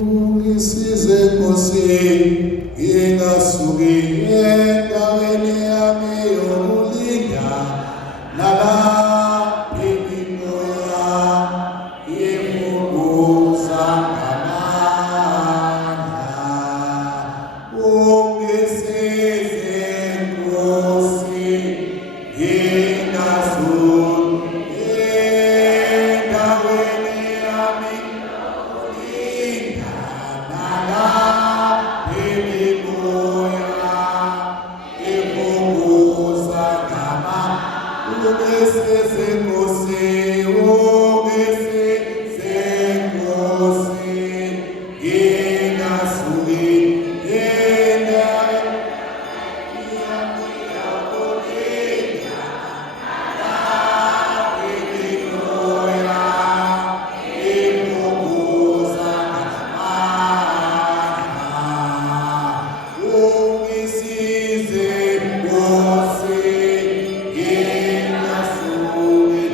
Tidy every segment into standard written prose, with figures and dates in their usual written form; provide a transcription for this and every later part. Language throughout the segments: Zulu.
Ungisize Nkosi, ngingasuki endaweni yami yokulinda, nalapho imimoya yevuguza ngamandla. Ungisize Nkosi, ngingasuki endaweni yami yokulinda, nalapho imimoya yevuguza ngamandla. Ungisize Nkosi, ungisize Nkosi, ngingasuki endaweni yami yokulinda, nalapho imimoya yevuguza ngamandla. Ungisize Nkosi, ngingasuki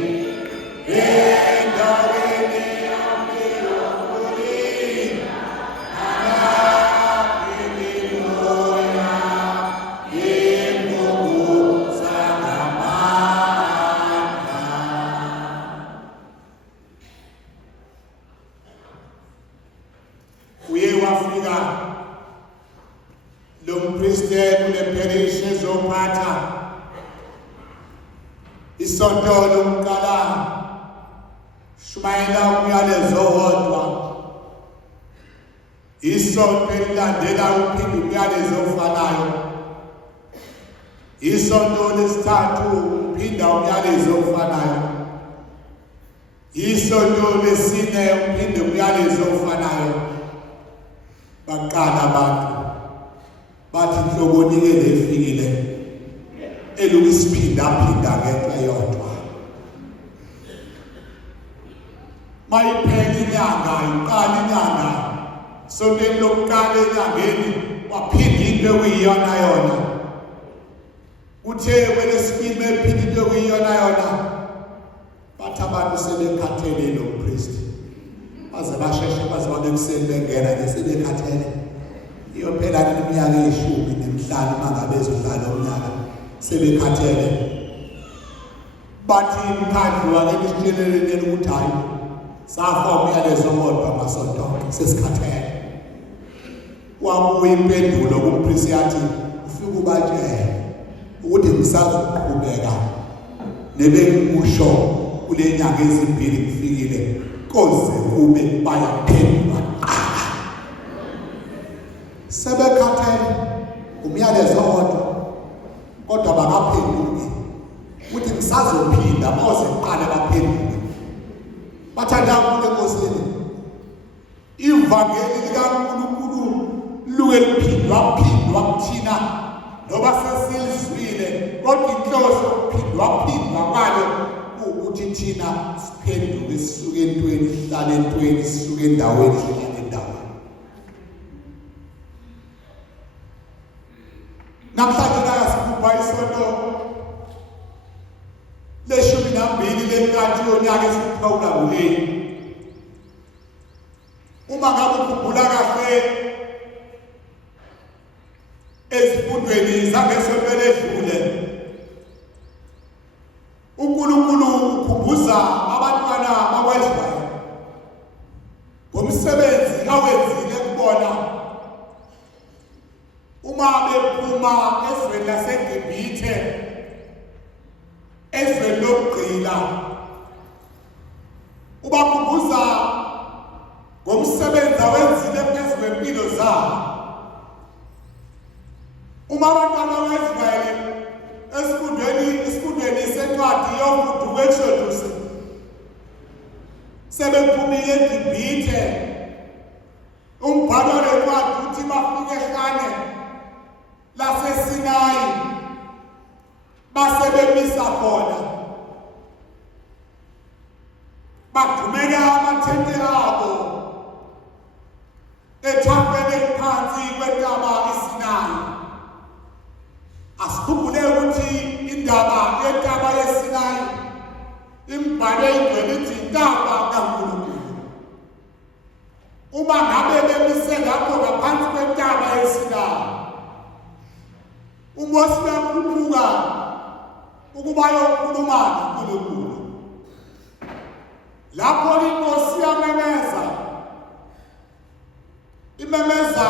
endaweni yami yokulinda, nalapho imimoya yevuguza ngamandla. Uye wafika lo mpristi kule parish ezophatha isonto lokuqala, shumayela umyalezo wodwa. Isonto elilandela uphinde umyalezo ofanayo. Isonto lesithathu uphinda umyalezo ofanayo. Isonto lesine uphinde umyalezo ofanayo. Baqala abantu bathi inhlobonike lefikile elukisiphinda ngento eyodwa. Mayiphela inyanga, iqala inyanga, sontweni lokuqala enyangeni waphinda into ekuyiyona yona. Uthe kwelesibili bephinde into ekuyiyona yona, bathi abantu sebekhathele lo mpristi. Baze basheshe baze babekuseni bengena nje sebekhathele. Iyophela iminyaka eyishumi nemihlanu mangabe ezodlala umnyaka sebekhathele. Bathi imkhandlu wake isitsheleleni ukuthi hayi safa umyalezo wodwa masonto sesikhathele. Wabuya impendulo kumpristi yathi ufike ubatshele ukuthi ngisazoqhubeka nebengikusho kule nyanga ezimbili kufikile koze kube bayaphendula qala. Sebekhathele umyalezo wodwa kodwa bakaphenduki ukuthi ngisazophinda mawuze uqale baphenduke. Bathanda kakhulu enkosini, ivangeli likaNkulunkulu luke liphindwa kuthina noba sesilizwile, kodwa inhloso yokuphindwa kwalo ukuthi thina siphenduke sisuke entweni sihlale entweni, sisuke endaweni sihlale endaweni. Namhlanje nakasikhupha isonto leshumi nambili lenkathi yonyaka esiphawula kuleli. Uma ngabe ukhumbula kahle ezifundweni zangesonto ledlule, uNkulunkulu ukhumbuza abantwana bakwaIsrayeli ngomsebenzi awenzile kubona uma bephuma ezweni laseGibhithe, ezweni lokugqila. Ubakhumbuza ngomsebenzi awenzile phezu kwempilo zabo. Uma abantwana bakwaIsrayeli esifundweni sencwadi yokuduka Exodus sebephumile eGibhithe, umbhalo wencwadi uthi bafike ehlane laseSinayi basebemisa khona, bagxumeka amathente abo ethafeni eliphansi kwentaba iSinayi. Asikhumbule ukuthi indaba yentaba yeSinayi imbhalo igcwele ithi intaba kaNkulunkulu. uma ngabe bemise ngapho ngaphansi kwentaba yeSinayi, uMose uyakhuphuka ukuba yokhuluma noNkulunkulu. Lapho inkosi imemeza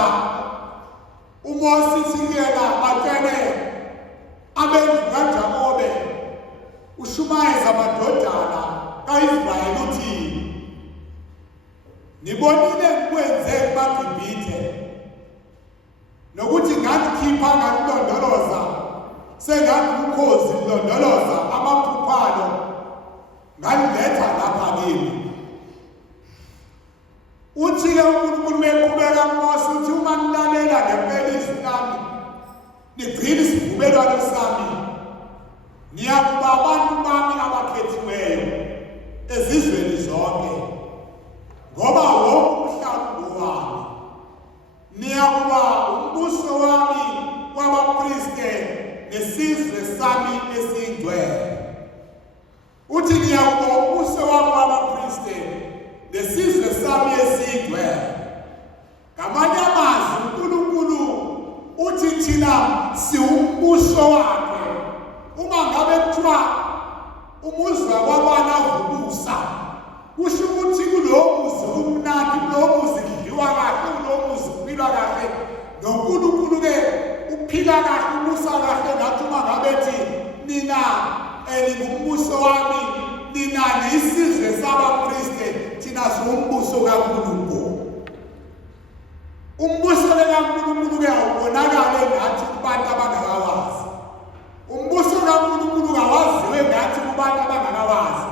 uMose isikela batshele abenzi kaJakobe ushumayeza amadodana kaIsrayeli uthi, nibonile kwenze kubaGibhithe nokuthi ngalikhipha ngalilondoloza sengalukhozi lilondoloza amaphuphalo ngaliletha lapha kimi. Uthi-ke uNkulunkulu meqhubeka kuMose uthi, uma nilalela ngempela izwi lami nigcine isivumelwano sami, niyakuba abantu bami abakhethiweyo ezizweni zonke, ngoba wonke umhlaba ngowami. Niyakuba umbuso wami wabapriste nesizwe sami esingcwele. Uthi niyakuba umbuso wami wabapriste nesizwe sami esingcwele. Ngamanye amazwi uNkulunkulu uthi thina siwumbuso wakhe. Uma ngabe kuthiwa umuzwa wabana uvubusa, kusho ukuthi kulowo muzi umnandi, kulowo muzi kudliwa kahle, kulowo muzi kuphilwa kahle, noNkulunkulu-ke uphila kahle, ubusa kahle. Ngathi uma ngabe thi nina elingumbuso wami, nina nisizwe sabapriste, thina siwumbuso kaNkulunkulu. Umbuso kaNkulunkulu-ke awubonakale ngathi kubantu abangakawazi. Umbuso kaNkulunkulu kawaziwe ngathi kubantu abangakawazi.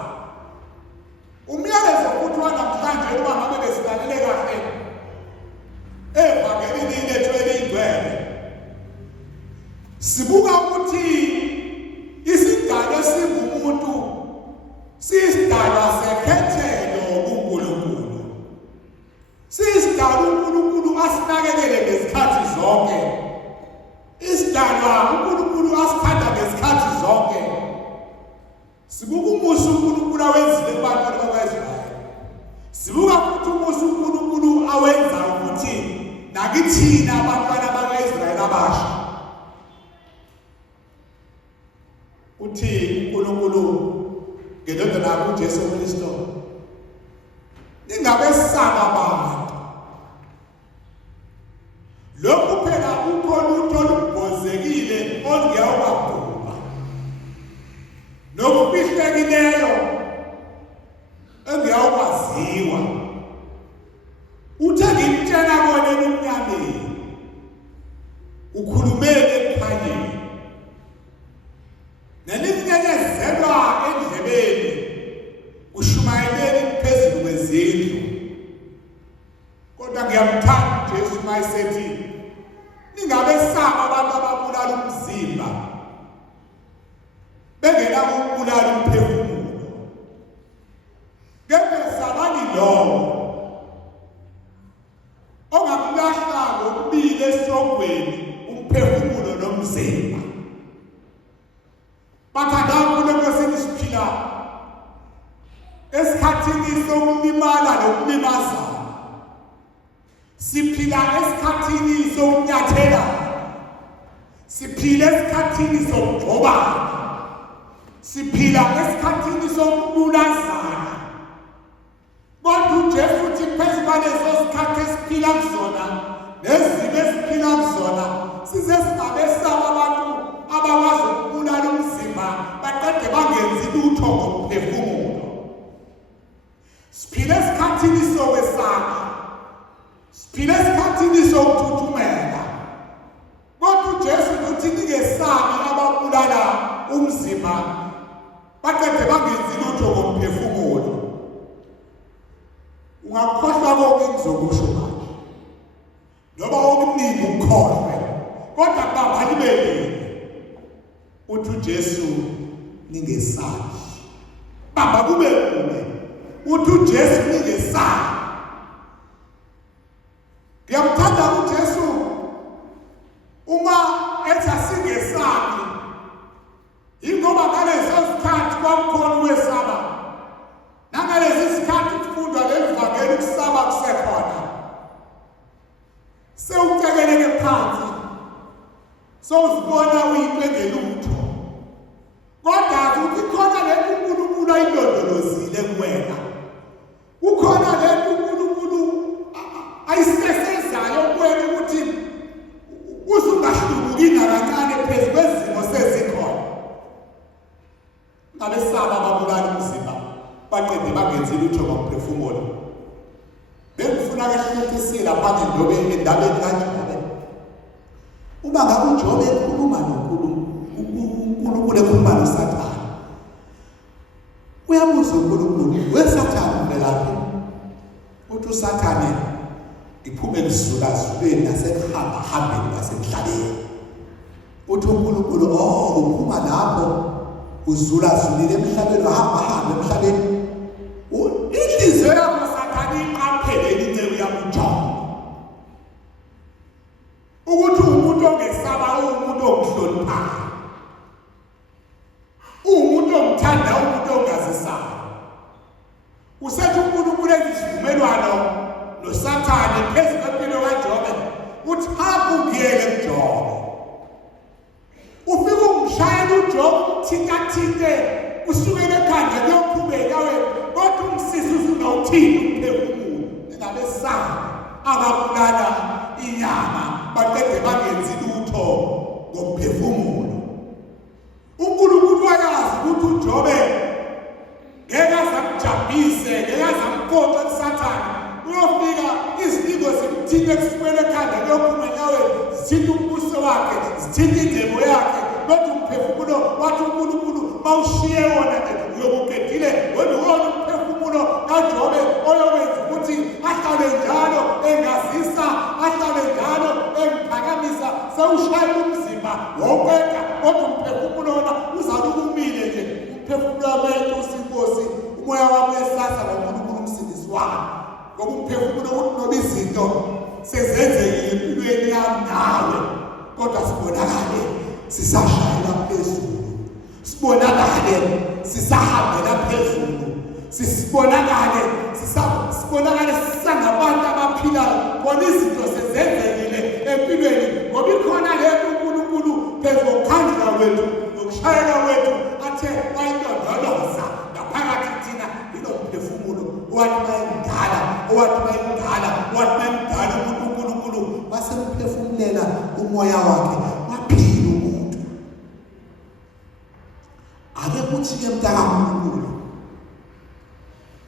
Umyalezo futhi wanamhlanje uma ngabe besilalele kahle evangelini lethu elingcwele, sibuka ukuthi isidalwa esingumuntu siyisidalwa sekhethelo kuNkulunkulu. Siyisidalwa uNkulunkulu asinakekele ngezikhathi zonke. Isidalwa uNkulunkulu asithanda ngezikhathi zonke. Sibuka umusa uNkulunkulu awenzile kubantu bakwaIsrayeli. Sibuka futhi umusa uNkulunkulu awenza ukuthi nakithina abantwana bakwaIsrayeli abasha. Uthi uNkulunkulu ngedodana yakhe uJesu Kristu, ningabesaba abantu. Lokhu phela ukhona utho olubhozekile olungeyawabhuma nokufihlekileyo engeyawakwaziwa. Uthe ngimtshela kona emnyameni, ukhulumele ekhanyeni, nelinyenyezelwa endlebeni, ushumayeleni phezulu kwezindlu. Kodwa ngiyamthanda uJesu mayesethi, ningabesaba abantu ababulala umzimba bengena ukubulala umphefumulo. Kepha sabani lowo ongakulahla ngokubili esogweni umphefumulo nomzimba. Bathandayo lokho siphila esikhathini sokulimala nokulimazana. Siphila esikhathini sokunyathela, siphila esikhathini sokujobana, siphila esikhathini sokubulazana. Kodwa uJesu uthi phezu kwalezo sikhathi esiphila kuzona nezimo esiphila kuzona, size singabesaba abantu abakwazi ukubulala umzimba baqede bangenzi lutho ngomphefumulo. Siphila esikhathini sokwesaba, siphila esikhathini sokuthuthumela. Kodwa uJesu uthi ningesabi ababulala umzimba baqede bangenzi lutho ngomphefumulo. Ungakhohlwa konke engizokusho manje, noma okuningi ukhohlwe, kodwa baba libelile. Uthi uJesu ningesabi. Baba kube kuwe. Uthi uJesu ningesabi. Ngiyamthanda uJesu uma ethi asingesabi, ingoba ngaleso sikhathi kwakukhona ukwesaba. Nangalesi sikhathi kufundwa leli vangeli ukusaba kusekhona. sowuzibona uyinto engelutho kodwa ukuthi khona le uNkulunkulu ayilondolozile kuwena ukhona le uNkulunkulu ayisisezayo kuwena ukuthi uzungahlubuki nakancane phezu kwezimo sezikhona abesaba babulala umzimba baqede bangenzi lutho ngomphefumulo bengifuna kaHlehlisile apha endabeni kaJobe uma ngabe uJobe ekhuluma uNkulunkulu ekhuluma noSathane uyabuza uNkulunkulu weSathane velaphi uthi uSathane iphume lizulazuleni nasekuhamba hambeni nasemhlabeni uthi uNkulunkulu uphuma lapho uzulazulile emhlabeni hamba emhlabeni inhliziyo yakho Sathane iqaphele incebo yakuJobe ukuthi umuntu ongesaba umuntu ongihloniphayo umuntu ongithanda umuntu ongazisaba usethi uNkulunkulu ezisivumelwano noSathane phezu kwempilo kaJobe uthi hamba ungiyele kuJobe ufike umshayela uJobe umthintathinte usukele ekhanda kuyoqhubeka wena kodwa umsisi uzungawuthini umphefumulo engabe saba ababulala inyama baqede bangenzi lutho ngomphefumulo uNkulunkulu wayazi ukuthi uJobe ngeke azamjabulise ngeke azamkhonza kuSathane uyofika izilingo zimthinte kusukela ekhanda kuyoqhubeka wena zithinta umbuso wakhe zithinta indebo yakhe kodwa umphefumulo wathi uNkulunkulu mawushiye wona nje uyokuqedile wena uwona umphefumulo kaJobe oyokwenza ukuthi ahlale njalo engazisa ahlale njalo engiphakamisa sewushaya umzimba wokweka kodwa umphefumulo wona uzalukumile nje umphefumulo wethu uSinkosi umoya wami esasa ngoNkulunkulu umsindisi wami ngoba umphefumulo uthi noba izinto sezenzekile empilweni yami nawe kodwa sibonakale sisashayela phezulu sibonakale sisahambela phezulu sibonakale sisangabantu abaphilayo bona izinto sezenzekile empilweni ngoba ikhona le uNkulunkulu phezu kokukhandla kwethu nokushayela wethu athe bayilondoloza ngaphakathi thina ilo mphefumulo owathi bayindala uNkulunkulu wasemphefumulela umoya wakhe waphila umuntu ake kuthi ke mntaka uNkulunkulu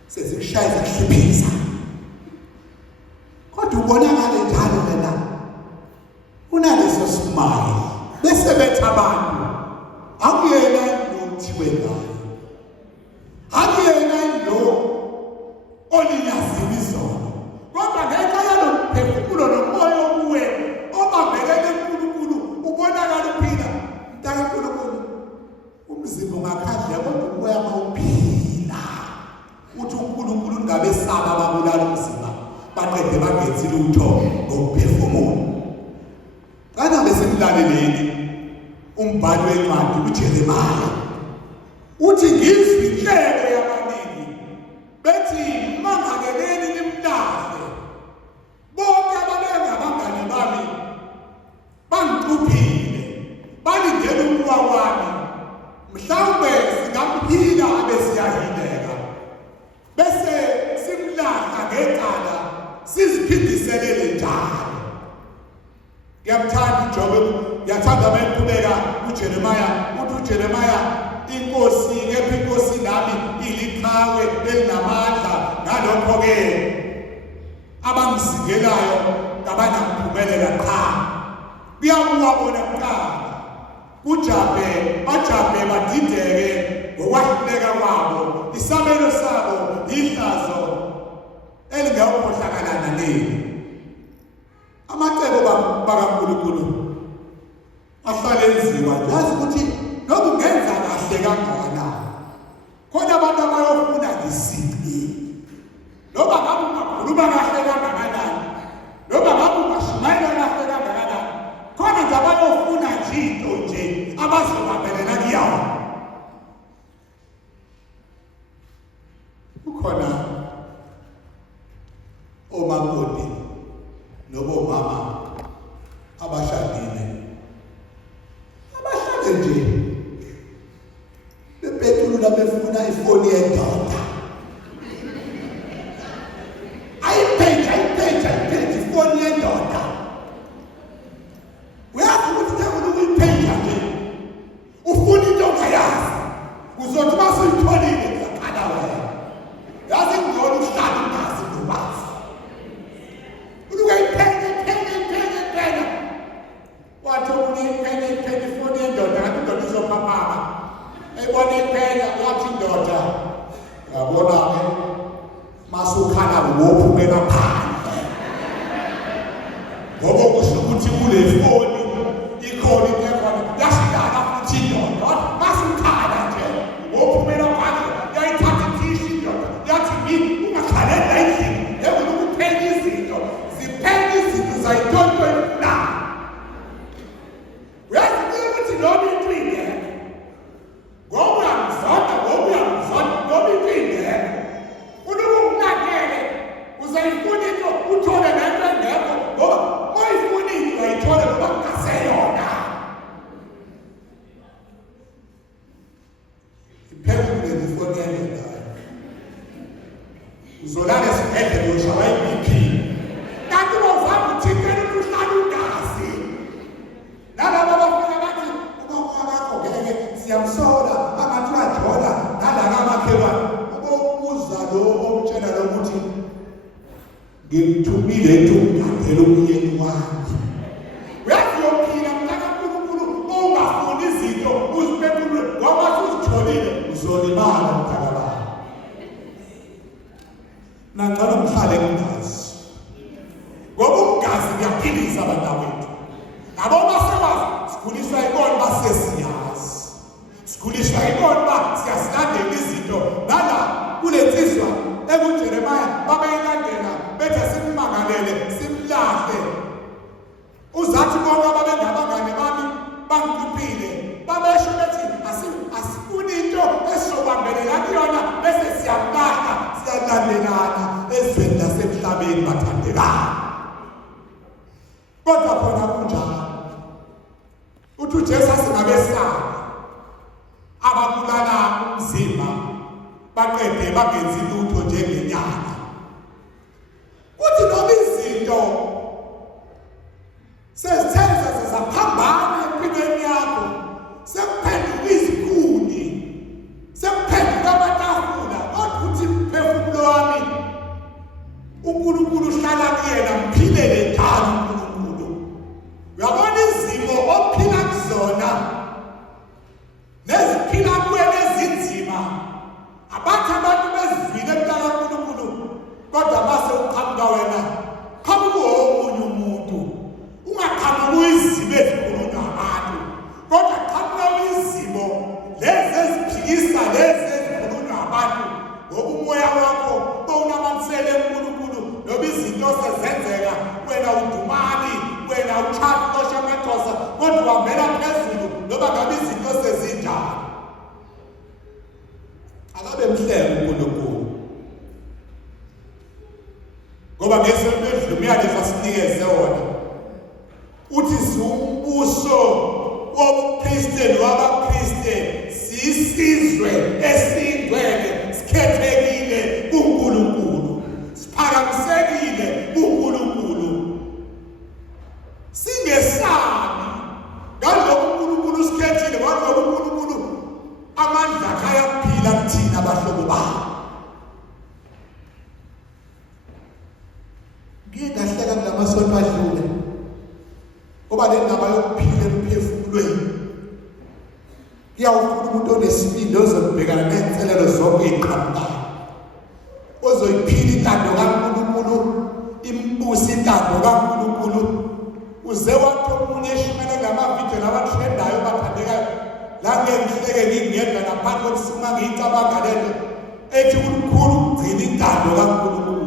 sezikushaya zikuhliphisa kodwa ubonakala njalo wena unaleso smile bese bethu abantu akuyena nokuthi ngayo akuyena lo olinyazini izona kodwa ngenxa yalomphefumulo nomoya obuwe obambelele uNkulunkulu ubonakala uphila mntaka uNkulunkulu umzimba ungakhandle kodwa umoya mawuphila uthi uNkulunkulu ngabesaba babulala umzimba baqede bangenzi lutho ngokuphefumula kana bese mlaleleni umbhali wencwadi uJeremaya uthi ngizwi inhleko yabaningi bethi mangakeleni nimlahle bonke ababengabangane bami bangixuphile balindele ukuwa kwami mhlawumbe singamphila abesiyahileka bese simlahla ngecala siziphindisele njalo ngiyamthanda uJobe ngiyathanda abayiqhubeka uJeremaya uthi uJeremaya inkosi ngephi inkosi nami iliqhawe elinamandla ngalokho ke abangizingelayo kabanamphumela qha kuyabuwa bona kuqala bajabe badideke ngokwahluleka kwabo isabelo sabo ihlazo elingawukhohlakala naleli amacebo bakaNkulunkulu ahlale enziwa yazi ukuthi nokungenza kahle kangakanani khona abantu abayofuna isiqi noba ngabe ungakhuluma kahle kangakanani noba ngabe ungashumayela kahle kangakanani khona nje abayofuna nje into nje abazobambelela kuyawo ukhona omakoti nobomama abashadile ngoba kusho ukuthi kule foni ikhona into ekhona yashidana futhi indoda masimkhala nje ngophumela kwakhe yayithatha ithishi indoda yathi mina ungakhalela endlini yekho ukupheka izinto zipheka izinto zayitonto efuna uyazi ukuthi noma into ingekho ngoba uyamzonda noma into ingekho unokunakele uzayifuna into uthole nento engekho ngoba moyifuna into uyayithola ngoba kungaseyona iphendule ifoni yena uzolala esibhedlela uyoshawa i-BP kanti uzama uthintela umkhuhlane ungazi nalaba bafuna bathi ubaba wakho ngeke siyamsola angathi uyajola nala kamakhelwane ubuza lo omtshela lo ukuthi ngimthumile entombazane umyeni wakhe uyaziyophila mntaka nkulunkulu ungafuni izinto uziphendule ngoba uzitholile uzolimala mntaka baba nangcono mhlale kungazi ngoba ungazi kuyaphilisa abantwabethu nabo basewazi sikhuliswa ikona basesiyazi sikhuliswa ikona ba siyazilandela izinto nala kule nsizwa ekuJeremaya babeyilandela bethe simmangalele simlahle uzathi bonke ababengabangane bami bangikuphile babesho bethi asifuni into esizobambelela kuyona bese siyamlahla siyalandelana ezweni lasemhlabeni bathandekana kodwa khona kunjalo uthi uJesu asingabesana ababulala umzimba baqede bagenzi lutho njengenyanga uthi noma izinto sezithenza zaphambana empilweni yakho sekuphenduka izikhuni sekuphenduka amatafula kodwa uthi mphefumulo wami uNkulunkulu uhlala kuyena mphilele njalo uNkulunkulu uyabona izimo ophila kuzona neziphila kuwena ezinzima abathi abantu bezivile emntaka kaNkulunkulu kodwa base uqhamuka wena qhamuka omunye umuntu ungaqhamuka izimo ezikhulunywa abantu kodwa qhamuka izimo lezi eziphikisa lezi ezikhulunywa abantu ngoba umoya wakho bowunamanisele uNkulunkulu noba izinto sezenzeka wena udumani wena uchafi koshamathosa kodwa uhambela phezulu noba ngabe izinto sezinjani akabe mhlebe uNkulunkulu ngoba ngesemedlu umyalezo asinikeze wona uthi siwumbuso wobuKristu wabaKristu sisizwe esingcwele sikhethekile kuNkulunkulu siphakamisekile kuNkulunkulu singesabi ngalokho uNkulunkulu sikhethile ngalokho uNkulunkulu amandla akhe kuphila kuthina abahlobo bakhe ngikahleka nglamasonto adlule ngoba le ndaba yokuphila emphefumulweni kuyawufuna umuntu onesibindi ozobhekana nenselelo zonke eziqhamukayo ozoyiphila intando kaNkulunkulu imbusi intando kaNkulunkulu uze wathi omunye eshimele ngamavidiyo nabatrendayo bathandekayo la ngihleke ngingedwa naphansi kokusima ngiyicabanga lento ethi uNkulunkulu ugcina intando kaNkulunkulu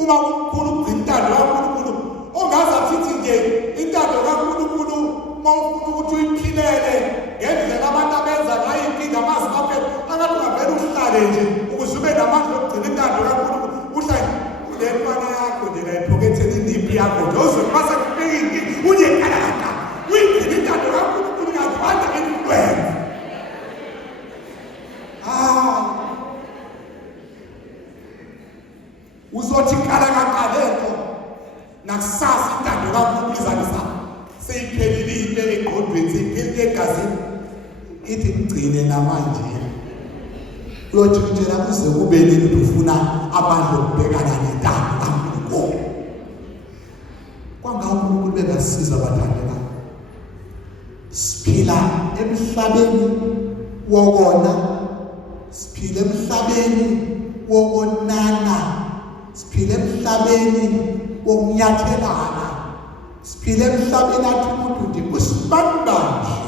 uma uNkulunkulu ugcina intando kaNkulunkulu ongazathi nje intando kaNkulunkulu mawufuna ukuthi uyiphilele ngendlela abantu abenza ngayo inkinga amazibaphe angathi ungavele uhlale nje ukuze ube namandla okugcina intando kaNkulunkulu uhlale kule mfana yakho nje la ephoketheni indiphi yakho nje uzokubasa kuphingi unye kalaka uyigcina intando kaNkulunkulu ngaphandle influence uzothi kalaka nakusasa intando kaNkulunkulu izalisa seyiphelile into engqondweni seyiphelile egazini ithi ngigcine namanje uyojikijela kuze kube nini ufuna amandla okubhekana nentando kaNkulunkulu kwanga uNkulunkulu bengasiza abathandekayo siphila emhlabeni wokona siphila emhlabeni wokonana siphila emhlabeni wokunyathelana siphile emhlabeni athi umuntu nje usibambanje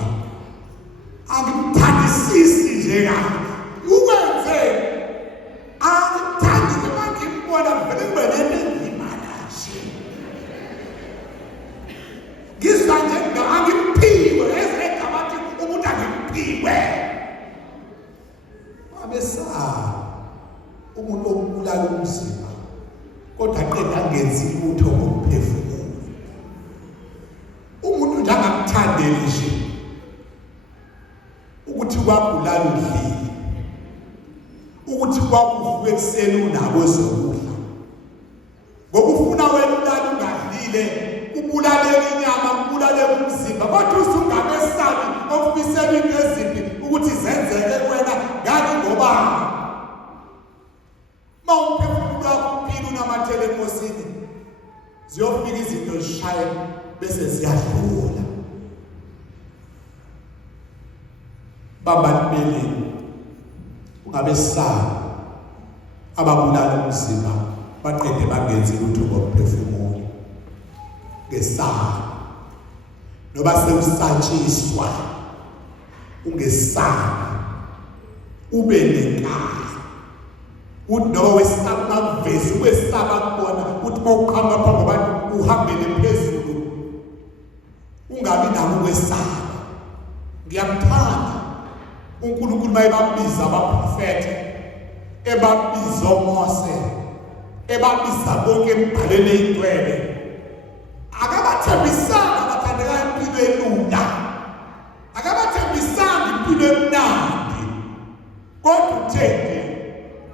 angimthandisisi nje kahle ukwenze angithandi nje mangimbona vele kube nento engimanashi ngizwa nje angiphiwe ezegamathi umuntu angiphiwe abesaba umuntu okubulala umzimba kodwa aqeda angenzi lutho ngokuphefumula umuntu nje angakuthandeli nje ukuthi kwabulala udlile ukuthi kwakuvuka ekuseni unabo zokudla ngokufuna wena ulala ungadlile ubulaleke inyama ubulaleke umzimba kodwa usungabesabi ofisela into ezimbi ukuthi zenzeke kuwena ngani ngoba mawuphefumula kuphila unamathele enkosini ziyofika izinto zishaye bese ziyadlula babanibeleni ungabesaba ababulala umzimba baqede bangenzi lutho ngokuphefumula ngesaba noba sewusatshiswa ungesaba ube nenkani uthi noma wesaba bakuvezi wesaba kubona uthi mawuqhamba phambi kwabantu uhambele phezulu ungabi nabo ukwesaba ngiyamthanda uNkulunkulu mayebabiza abaprofeti ebabiza uMose ebabiza bonke embhalweni eyigcwele akabathembisanga abathandekayo impilo elula akabathembisanga impilo emnandi kodwa uthenge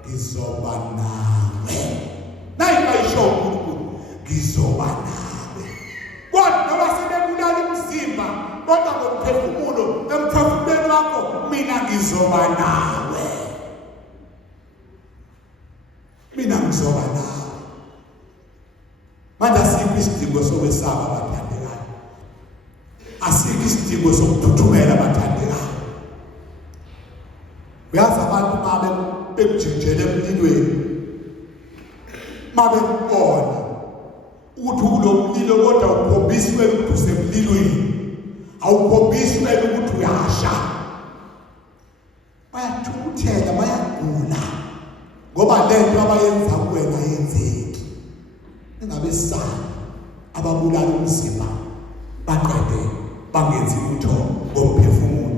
ngizoba nawe naye bayisho uNkulunkulu ngizoba nawe kodwa noba sebebulala umzimba kodwa ngokuphefumulo emphefumulweni wakho mina ngizoba nawe manje asikho isidingo sokwesaba abathandekayo asikho isidingo sokuphuthumela abathandekayo uyazi abantu mabe bekujijele emlilweni mabe kubona ukuthi kulo mlilo kodwa ukhombisi wena ukuthi usemlilweni awukhombisi wena ukuthi uyasha bayathukuthela bayagula ngoba lento abayenza kuwena yenzeki ingabesaba ababulala umzimba baqede bangenzi lutho ngokuphefumula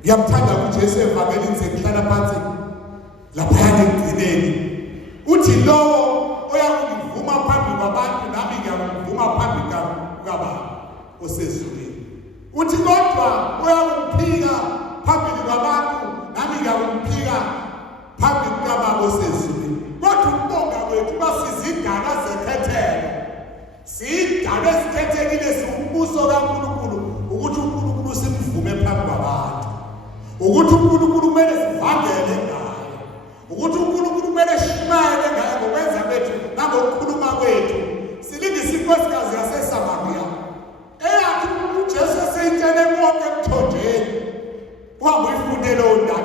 ngiyamthanda uJesu evangelini sekuhlala phansi lapha ekugcineni uthi lowo oyakuvuma phambi kwabantu nami ngiyakuvuma phambi kaBaba osezulwini uthi kodwa uyakuphika phambili kwabantu nami ngiyakuphika phambili kaBaba osezulwini kodwa ukubonga kwethu basizidala zekhethelo sidala esikhethekile siwumbuso kaNkulunkulu ukuthi uNkulunkulu simvume phambi kwabantu ukuthi uNkulunkulu kumele sivangele ngaye ukuthi uNkulunkulu kumele sishumayele ngaye ngokwenza kwethu nangokukhuluma kwethu silingisa inkosikazi yaseSamariya eyathi uJesu eseyitshele konke emthonjeni uhambe uyifundele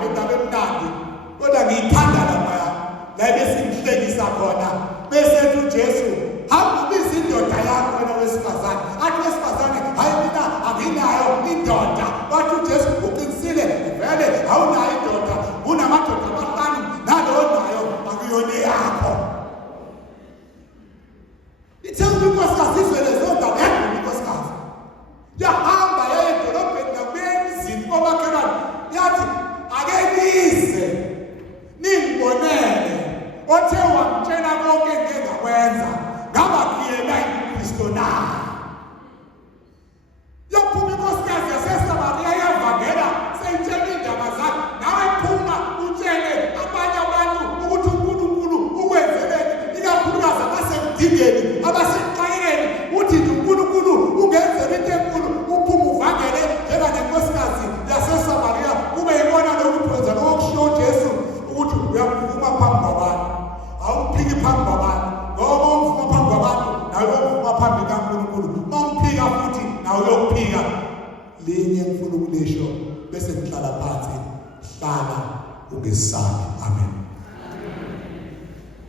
indaba emnandi kodwa ngiyithanda lapha la besimhlekisa khona bese uJesu hamba ubiza indoda yakho wena wesifazane athi wesifazane hayi mina anginayo indoda bathi uJesu uqinisile vele awunayo indoda unamadoda amahlanu nalowo nayo akuyona yakho ithemba inkosikazi ivele zonke yakho inkosikazi yahamba edolobheni nakwemzini komakhelwane yathi ake nize ningibonele othe wamtshela konke engingakwenza ngaba kuyena uKristu na yaphuma inkosikazi yaseSamariya yavangela seyitshela indaba zakhe nawe phuma utshele abanye abantu ukuthi uNkulunkulu ukwenzeleni ikakhulukazi abasemdingeni abaseqayeni uthi uNkulunkulu ungenzela into enkulu uphuma uvangele njenganenkosikazi yaseSamariya kube yibona lokuphenza lokushiya uJesu ukuthi uyamvuma phambi kwabantu awumphiki phambi kwabantu ngoba umvuma phambi kwabantu nawe umvuma phambi kaNkulunkulu mawumphika futhi nawe uyokuphika linye ngifuna ukulisho bese ngihlala phansi hlala ungesabi amen